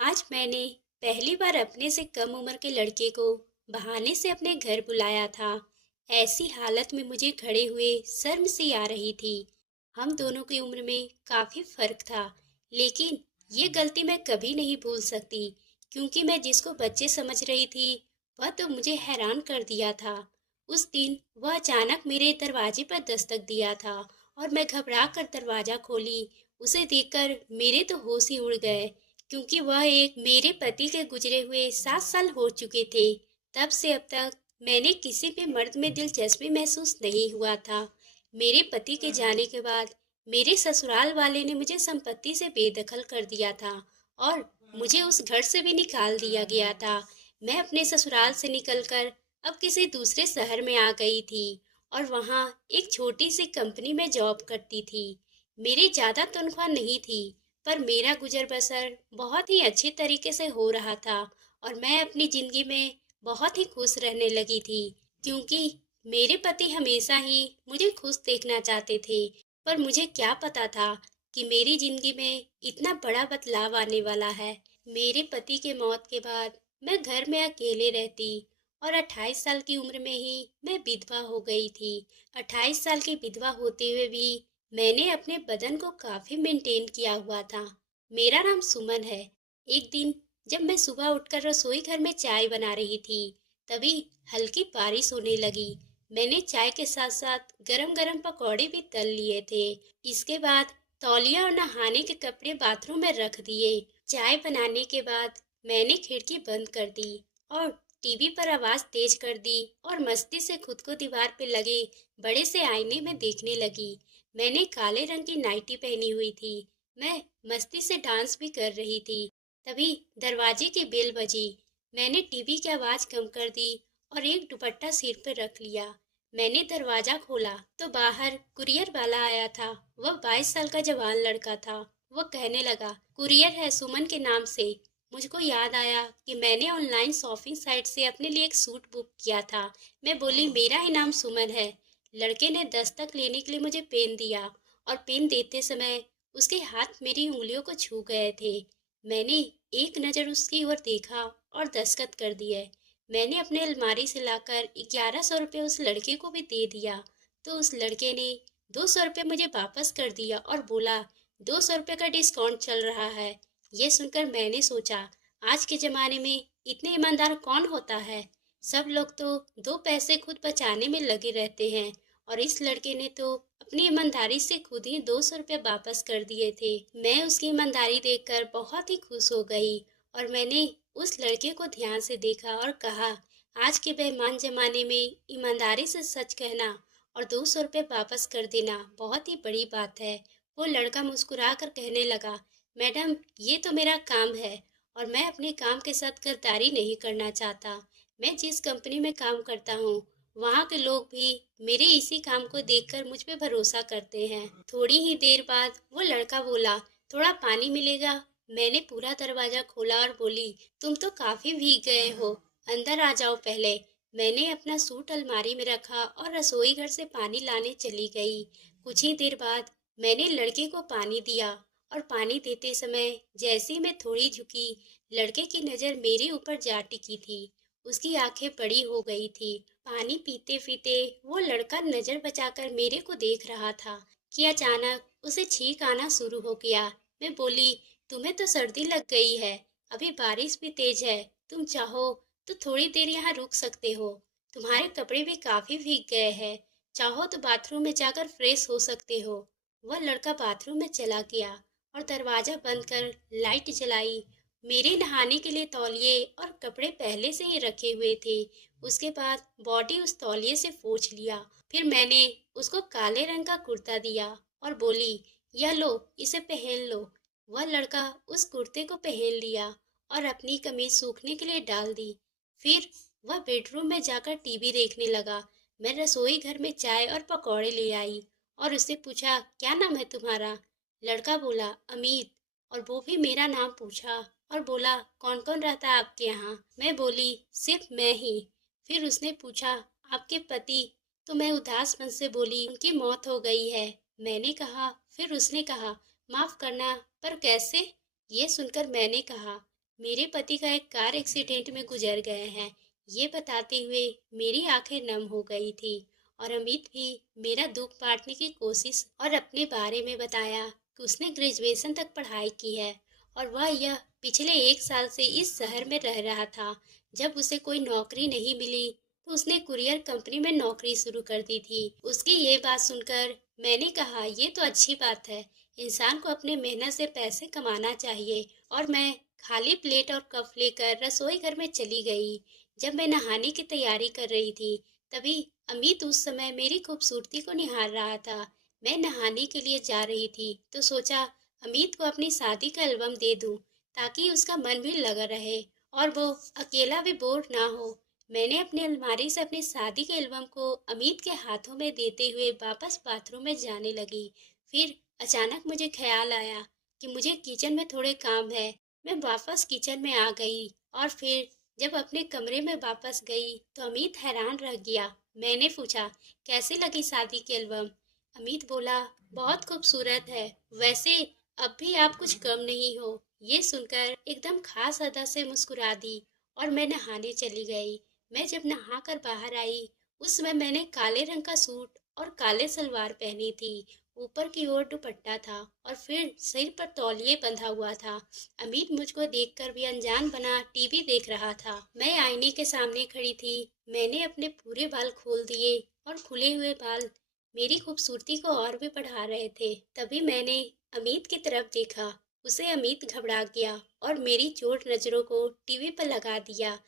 आज मैंने पहली बार अपने से कम उम्र के लड़के को बहाने से अपने घर बुलाया था। ऐसी हालत में मुझे खड़े हुए शर्म सी आ रही थी। हम दोनों की उम्र में काफी फर्क था, लेकिन ये गलती मैं कभी नहीं भूल सकती, क्योंकि मैं जिसको बच्चे समझ रही थी वह तो मुझे हैरान कर दिया था। उस दिन वह अचानक मेरे दरवाजे पर दस्तक दिया था और मैं घबरा कर दरवाजा खोली। उसे देखकर मेरे तो होश ही उड़ गए, क्योंकि वह एक मेरे पति के गुजरे हुए 7 साल हो चुके थे। तब से अब तक मैंने किसी भी मर्द में दिलचस्पी महसूस नहीं हुआ था। मेरे पति के जाने के बाद मेरे ससुराल वाले ने मुझे संपत्ति से बेदखल कर दिया था और मुझे उस घर से भी निकाल दिया गया था। मैं अपने ससुराल से निकलकर अब किसी दूसरे शहर में आ गई थी और वहाँ एक छोटी सी कंपनी में जॉब करती थी। मेरी ज्यादा तनख्वाह नहीं थी, पर मेरा गुजर बसर बहुत ही अच्छे तरीके से हो रहा था और मैं अपनी जिंदगी में बहुत ही खुश रहने लगी थी, क्योंकि मेरे पति हमेशा ही मुझे खुश देखना चाहते थे। पर मुझे क्या पता था कि मेरी जिंदगी में इतना बड़ा बदलाव आने वाला है। मेरे पति के मौत के बाद मैं घर में अकेले रहती और 28 साल की उम्र में ही मैं विधवा हो गई थी। 28 साल की विधवा होते हुए भी मैंने अपने बदन को काफी मेंटेन किया हुआ था। मेरा नाम सुमन है। एक दिन जब मैं सुबह उठकर रसोई घर में चाय बना रही थी, तभी हल्की बारिश होने लगी। मैंने चाय के साथ साथ गरम गरम पकौड़े भी तल लिए थे। इसके बाद तौलिया और नहाने के कपड़े बाथरूम में रख दिए। चाय बनाने के बाद मैंने खिड़की बंद कर दी और टीवी पर आवाज तेज कर दी और मस्ती से खुद को दीवार पे लगे बड़े से आईने में देखने लगी। मैंने काले रंग की नाइटी पहनी हुई थी। मैं मस्ती से डांस भी कर रही थी। तभी दरवाजे की बेल बजी। मैंने टीवी की आवाज कम कर दी और एक दुपट्टा सिर पर रख लिया। मैंने दरवाजा खोला तो बाहर कुरियर वाला आया था। वह 22 साल का जवान लड़का था। वह कहने लगा, कुरियर है सुमन के नाम से। मुझको याद आया कि मैंने ऑनलाइन शॉपिंग साइट से अपने लिए एक सूट बुक किया था। मैं बोली, मेरा ही नाम सुमन है। लड़के ने दस्तक लेने के लिए मुझे पेन दिया और पेन देते समय उसके हाथ मेरी उंगलियों को छू गए थे। मैंने एक नज़र उसकी ओर देखा और दस्तखत कर दिए। मैंने अपने अलमारी से लाकर 1100 रुपये उस लड़के को भी दे दिया, तो उस लड़के ने 200 रुपये मुझे वापस कर दिया और बोला, 200 रुपये का डिस्काउंट चल रहा है। ये सुनकर मैंने सोचा, आज के ज़माने में इतने ईमानदार कौन होता है। सब लोग तो दो पैसे खुद बचाने में लगे रहते हैं, और इस लड़के ने तो अपनी ईमानदारी से खुद ही 200 रुपये वापस कर दिए थे। मैं उसकी ईमानदारी देखकर बहुत ही खुश हो गई और मैंने उस लड़के को ध्यान से देखा और कहा, आज के बेईमान जमाने में ईमानदारी से सच कहना और 200 रुपये वापस कर देना बहुत ही बड़ी बात है। वो लड़का मुस्कुरा कर कहने लगा, मैडम ये तो मेरा काम है और मैं अपने काम के साथ गद्दारी नहीं करना चाहता। मैं जिस कंपनी में काम करता हूँ वहाँ के लोग भी मेरे इसी काम को देखकर मुझ पे भरोसा करते हैं। थोड़ी ही देर बाद वो लड़का बोला, थोड़ा पानी मिलेगा। मैंने पूरा दरवाजा खोला और बोली, तुम तो काफी भीग गए हो, अंदर आ जाओ पहले। मैंने अपना सूट अलमारी में रखा और रसोई घर से पानी लाने चली गई। कुछ ही देर बाद मैंने लड़के को पानी दिया और पानी देते समय जैसे ही मैं थोड़ी झुकी, लड़के की नजर मेरे ऊपर जा टिकी थी। उसकी आंखें बड़ी हो गई थी। पानी पीते पीते वो लड़का नजर बचाकर मेरे को देख रहा था कि अचानक उसे छींक आना शुरू हो गया। मैं बोली, तुम्हें तो सर्दी लग गई है, अभी बारिश भी तेज है, तुम चाहो तो थोड़ी देर यहाँ रुक सकते हो। तुम्हारे कपड़े भी काफी भीग गए हैं, चाहो तो बाथरूम में जाकर फ्रेश हो सकते हो। वह लड़का बाथरूम में चला गया और दरवाजा बंद कर लाइट जलाई। मेरे नहाने के लिए तौलिए और कपड़े पहले से ही रखे हुए थे। उसके बाद बॉडी उस तौलिए से पोंछ लिया। फिर मैंने उसको काले रंग का कुर्ता दिया और बोली, यह लो, इसे पहन लो। वह लड़का उस कुर्ते को पहन लिया और अपनी कमीज सूखने के लिए डाल दी। फिर वह बेडरूम में जाकर टीवी देखने लगा। मैं रसोई घर में चाय और पकौड़े ले आई और उससे पूछा, क्या नाम है तुम्हारा? लड़का बोला, अमित। और वो भी मेरा नाम पूछा और बोला, कौन कौन रहता है आपके यहाँ? मैं बोली, सिर्फ मैं ही। फिर उसने पूछा, आपके पति? तो मैं उदास मन से बोली, उनकी मौत हो गई है। मैंने कहा। फिर उसने कहा, माफ करना, पर कैसे? ये सुनकर मैंने कहा, मेरे पति का एक कार एक्सीडेंट में गुजर गए हैं। ये बताते हुए मेरी आंखें नम हो गई थी और अमित भी मेरा दुख बांटने की कोशिश और अपने बारे में बताया कि उसने ग्रेजुएशन तक पढ़ाई की है और वह यह पिछले 1 साल से इस शहर में रह रहा था। जब उसे कोई नौकरी नहीं मिली तो उसने कुरियर कंपनी में नौकरी शुरू कर दी थी। उसकी ये बात सुनकर मैंने कहा, ये तो अच्छी बात है, इंसान को अपने मेहनत से पैसे कमाना चाहिए। और मैं खाली प्लेट और कप लेकर रसोई घर में चली गई। जब मैं नहाने की तैयारी कर रही थी तभी अमित उस समय मेरी खूबसूरती को निहार रहा था। मैं नहाने के लिए जा रही थी तो सोचा अमित को अपनी शादी का एल्बम दे दूं ताकि उसका मन भी लगा रहे और वो अकेला भी बोर ना हो। मैंने अपनी अलमारी से अपनी शादी के एल्बम को अमित के हाथों में देते हुए वापस बाथरूम में जाने लगी। फिर अचानक मुझे ख्याल आया कि मुझे किचन में थोड़े काम है। मैं वापस किचन में आ गई और फिर जब अपने कमरे में वापस गई तो अमित हैरान रह गया। मैंने पूछा, कैसी लगी शादी की एल्बम? अमित बोला, बहुत खूबसूरत है। वैसे अब भी आप कुछ कम नहीं हो। ये सुनकर एकदम खास अदा से मुस्कुरा दी और मैं नहाने चली गई। मैं जब नहाकर बाहर आई उस समय मैंने काले रंग का सूट और काले सलवार पहनी थी। ऊपर की ओर दुपट्टा था और फिर सिर पर तौलिए बंधा हुआ था। अमित मुझको देखकर भी अनजान बना टीवी देख रहा था। मैं आईने के सामने खड़ी थी। मैंने अपने पूरे बाल खोल दिए और खुले हुए बाल मेरी खूबसूरती को और भी बढ़ा रहे थे। तभी मैंने अमित की तरफ देखा। उसे अमित घबरा गया और मेरी चोट नजरों को टीवी पर लगा दिया।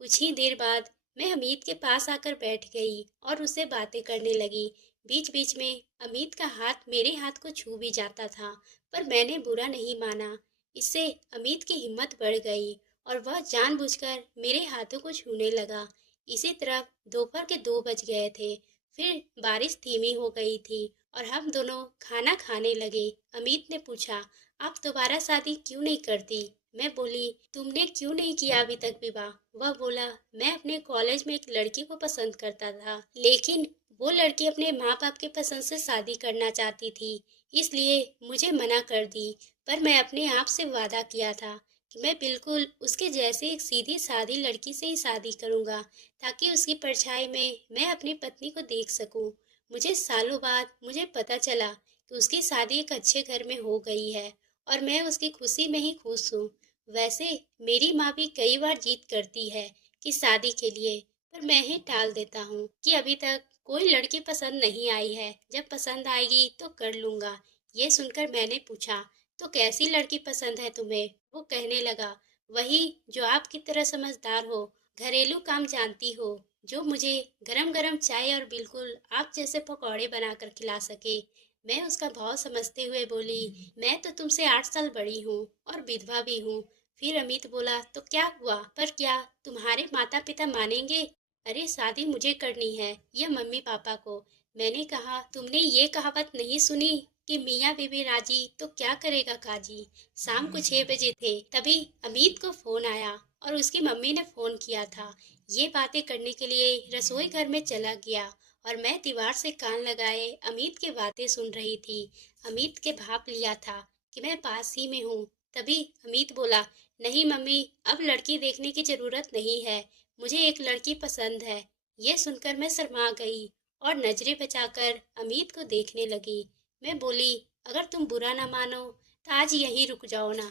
कुछ ही देर बाद मैं अमित के पास आकर बैठ गई और उससे बातें करने लगी। बीच बीच में अमित का हाथ मेरे हाथ को छू भी जाता था पर मैंने बुरा नहीं माना। इससे अमित की हिम्मत बढ़ गई और वह जानबूझकर मेरे हाथों को छूने लगा। इसी तरह दोपहर के 2 बज गए थे। फिर बारिश धीमी हो गई थी और हम दोनों खाना खाने लगे। अमित ने पूछा, आप दोबारा शादी क्यों नहीं करती? मैं बोली, तुमने क्यों नहीं किया अभी तक विवाह? वह बोला, मैं अपने कॉलेज में एक लड़की को पसंद करता था लेकिन वो लड़की अपने माँ बाप के पसंद से शादी करना चाहती थी, इसलिए मुझे मना कर दी। पर मैं अपने आप से वादा किया था कि मैं बिल्कुल उसके जैसे एक सीधी सादी लड़की से ही शादी करूंगा ताकि उसकी परछाई में मैं अपनी पत्नी को देख सकूं। मुझे सालों बाद मुझे पता चला कि उसकी शादी एक अच्छे घर में हो गई है और मैं उसकी खुशी में ही खुश हूँ। वैसे मेरी माँ भी कई बार जिद करती है कि शादी के लिए, पर मैं ही टाल देता हूँ कि अभी तक कोई लड़की पसंद नहीं आई है, जब पसंद आएगी तो कर लूंगा। ये सुनकर मैंने पूछा, तो कैसी लड़की पसंद है तुम्हें? वो कहने लगा, वही जो आपकी तरह समझदार हो, घरेलू काम जानती हो, जो मुझे गरम गरम चाय और बिल्कुल आप जैसे पकौड़े बनाकर खिला सके। मैं उसका भाव समझते हुए बोली, मैं तो तुमसे 8 साल बड़ी हूँ और विधवा भी हूँ। फिर अमित बोला, तो क्या हुआ? पर क्या तुम्हारे माता पिता मानेंगे? अरे शादी मुझे करनी है या मम्मी पापा को? मैंने कहा, तुमने ये कहावत नहीं सुनी कि मियाँ बीबी राजी तो क्या करेगा काजी? शाम को 6 बजे थे तभी अमित को फोन आया और उसकी मम्मी ने फोन किया था। ये बातें करने के लिए रसोई घर में चला गया और मैं दीवार से कान लगाए अमित की बातें सुन रही थी। अमित के भाप लिया था कि मैं पास ही में हूँ। तभी अमित बोला, नहीं मम्मी, अब लड़की देखने की जरूरत नहीं है, मुझे एक लड़की पसंद है। ये सुनकर मैं शर्मा गई और नजरें बचाकर अमित को देखने लगी। मैं बोली, अगर तुम बुरा ना मानो तो आज यहीं रुक जाओ ना।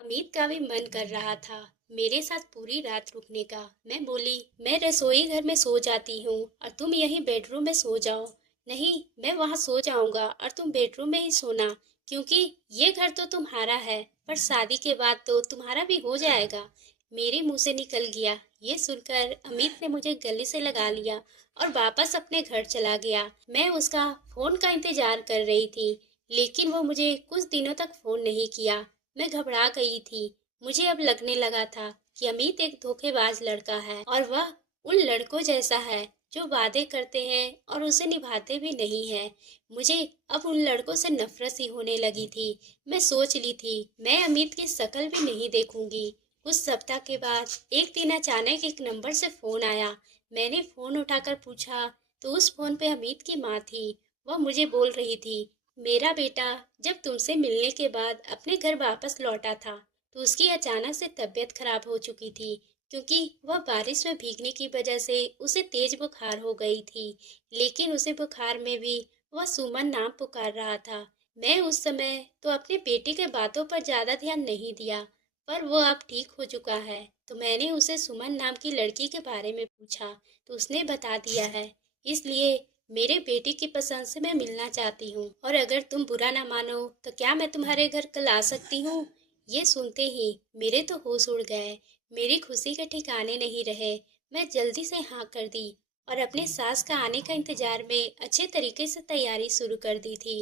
अमित का भी मन कर रहा था मेरे साथ पूरी रात रुकने का। मैं बोली, मैं रसोई घर में सो जाती हूँ और तुम यहीं बेडरूम में सो जाओ। नहीं, मैं वहाँ सो जाऊंगा और तुम बेडरूम में ही सोना, क्योंकि ये घर तो तुम्हारा है पर शादी के बाद तो तुम्हारा भी हो जाएगा। मेरे मुंह से निकल गया। ये सुनकर अमित ने मुझे गले से लगा लिया और वापस अपने घर चला गया। मैं उसका फोन का इंतजार कर रही थी लेकिन वो मुझे कुछ दिनों तक फोन नहीं किया। मैं घबरा गई थी। मुझे अब लगने लगा था कि अमित एक धोखेबाज लड़का है और वह उन लड़कों जैसा है जो वादे करते हैं और उसे निभाते भी नहीं है। मुझे अब उन लड़कों से नफरत सी होने लगी थी। मैं सोच ली थी मैं अमित की शक्ल भी नहीं देखूंगी। कुछ सप्ताह के बाद एक दिन अचानक एक नंबर से फोन आया। मैंने फोन उठाकर पूछा तो उस फोन पे अमित की माँ थी। वह मुझे बोल रही थी, मेरा बेटा जब तुमसे मिलने के बाद अपने घर वापस लौटा था तो उसकी अचानक से तबीयत खराब हो चुकी थी, क्योंकि वह बारिश में भीगने की वजह से उसे तेज बुखार हो गई थी। लेकिन उसे बुखार में भी वह सुमन नाम पुकार रहा था। मैं उस समय तो अपने बेटे के बातों पर ज्यादा ध्यान नहीं दिया, पर वो अब ठीक हो चुका है। तो मैंने उसे सुमन नाम की लड़की के बारे में पूछा, तो उसने बता दिया है। इसलिए मेरे बेटे की पसंद से मैं मिलना चाहती हूँ, और अगर तुम बुरा ना मानो तो क्या मैं तुम्हारे घर कल आ सकती हूँ? ये सुनते ही मेरे तो होश उड़ गए। मेरी खुशी के ठिकाने नहीं रहे। मैं जल्दी से हाँ कर दी और अपने सास का आने का इंतजार में अच्छे तरीके से तैयारी शुरू कर दी थी।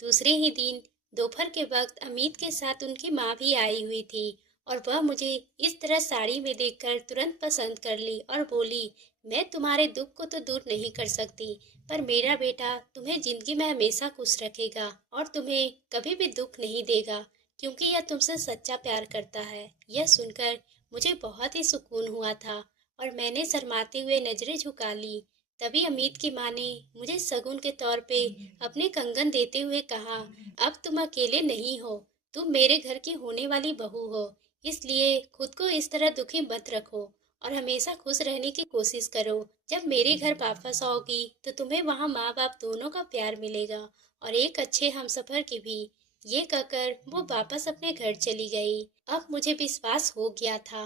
दूसरे ही दिन दोपहर के वक्त अमित के साथ उनकी माँ भी आई हुई थी, और वह मुझे इस तरह साड़ी में देखकर तुरंत पसंद कर ली और बोली, मैं तुम्हारे दुख को तो दूर नहीं कर सकती, पर मेरा बेटा तुम्हें जिंदगी में हमेशा खुश रखेगा और तुम्हें कभी भी दुख नहीं देगा, क्योंकि यह तुमसे सच्चा प्यार करता है। यह सुनकर मुझे बहुत ही सुकून हुआ था, और मैंने शर्माते हुए नजरें झुका ली। तभी अमित की माँ ने मुझे शगुन के तौर पे अपने कंगन देते हुए कहा, अब तुम अकेले नहीं हो, तुम मेरे घर की होने वाली बहू हो, इसलिए खुद को इस तरह दुखी मत रखो और हमेशा खुश रहने की कोशिश करो। जब मेरे घर वापस आओगी तो तुम्हें वहाँ माँ बाप दोनों का प्यार मिलेगा, और एक अच्छे हमसफर की भी। ये कहकर वो वापस अपने घर चली गई। अब मुझे विश्वास हो गया था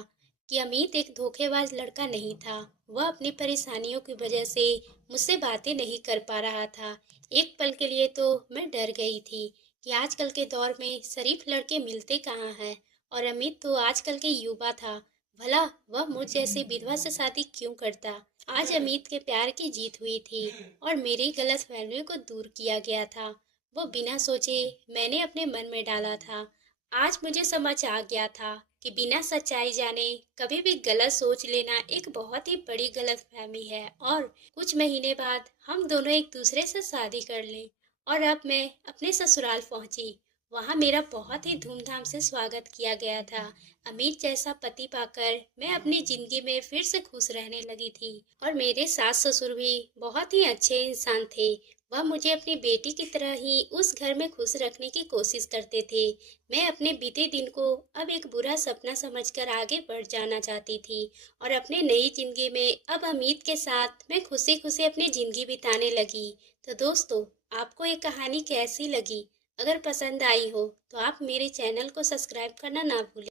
कि अमित एक धोखेबाज लड़का नहीं था। वह अपनी परेशानियों की वजह से मुझसे बातें नहीं कर पा रहा था। एक पल के लिए तो मैं डर गई थी कि आजकल के दौर में शरीफ लड़के मिलते कहाँ हैं, और अमित तो आजकल के युवा था। भला वह मुझ जैसे विधवा से शादी क्यों करता। आज अमित के प्यार की जीत हुई थी और मेरी गलतफहमियों को दूर किया गया था। वो बिना सोचे मैंने अपने मन में डाला था। आज मुझे समझ आ गया था कि बिना सच्चाई जाने कभी भी गलत सोच लेना एक बहुत ही बड़ी गलतफहमी है, और कुछ महीने बाद हम दोनों एक दूसरे से शादी कर लें। और अब मैं अपने ससुराल पहुंची। वहां मेरा बहुत ही धूमधाम से स्वागत किया गया था। अमित जैसा पति पाकर मैं अपनी जिंदगी में फिर से खुश रहने लगी थी, और मेरे सास ससुर भी बहुत ही अच्छे इंसान थे। वह मुझे अपनी बेटी की तरह ही उस घर में खुश रखने की कोशिश करते थे। मैं अपने बीते दिन को अब एक बुरा सपना समझकर आगे बढ़ जाना चाहती थी, और अपने नई जिंदगी में अब अमित के साथ मैं खुशी खुशी अपनी जिंदगी बिताने लगी। तो दोस्तों, आपको ये कहानी कैसी लगी? अगर पसंद आई हो तो आप मेरे चैनल को सब्सक्राइब करना ना भूलें।